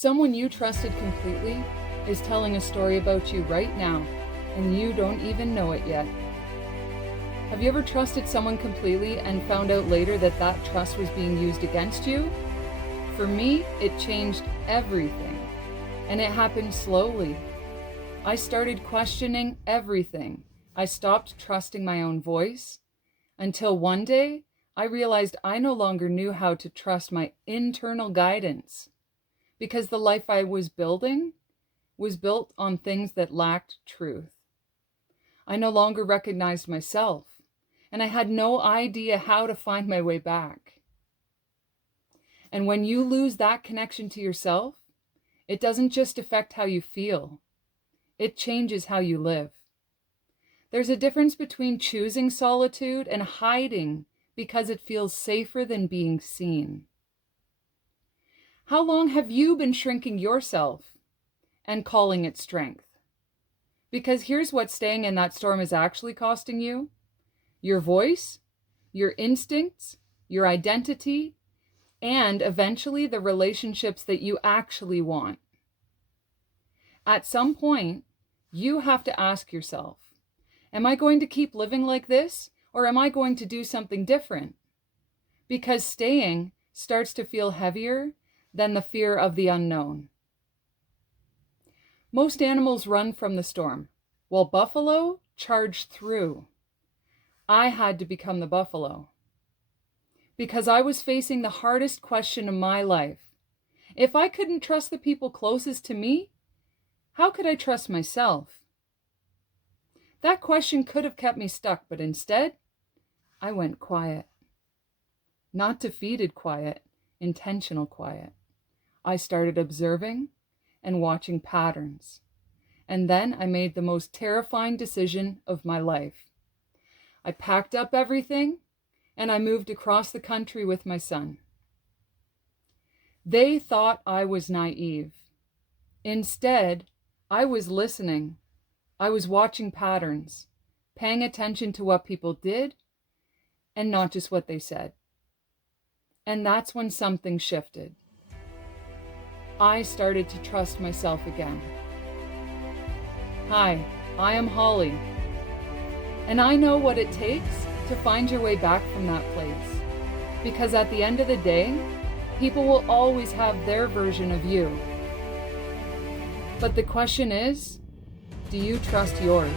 Someone you trusted completely is telling a story about you right now, and you don't even know it yet. Have you ever trusted someone completely and found out later that that trust was being used against you? For me, it changed everything, and it happened slowly. I started questioning everything. I stopped trusting my own voice until one day I realized I no longer knew how to trust my internal guidance because the life I was building was built on things that lacked truth. I no longer recognized myself, and I had no idea how to find my way back. And when you lose that connection to yourself, it doesn't just affect how you feel, it changes how you live. There's a difference between choosing solitude and hiding because it feels safer than being seen. How long have you been shrinking yourself and calling it strength? Because here's what staying in that storm is actually costing you: your voice, your instincts, your identity, and eventually the relationships that you actually want. At some point, you have to ask yourself, am I going to keep living like this, or am I going to do something different? Because staying starts to feel heavier than the fear of the unknown. Most animals run from the storm, while buffalo charge through. I had to become the buffalo because I was facing the hardest question of my life. If I couldn't trust the people closest to me, how could I trust myself? That question could have kept me stuck, but instead, I went quiet. Not defeated quiet, intentional quiet. I started observing and watching patterns. And then I made the most terrifying decision of my life. I packed up everything and I moved across the country with my son. They thought I was naive. Instead, I was listening. I was watching patterns, paying attention to what people did and not just what they said. And that's when something shifted. I started to trust myself again. Hi, I am Holly, and I know what it takes to find your way back from that place. Because at the end of the day, people will always have their version of you. But the question is, do you trust yours?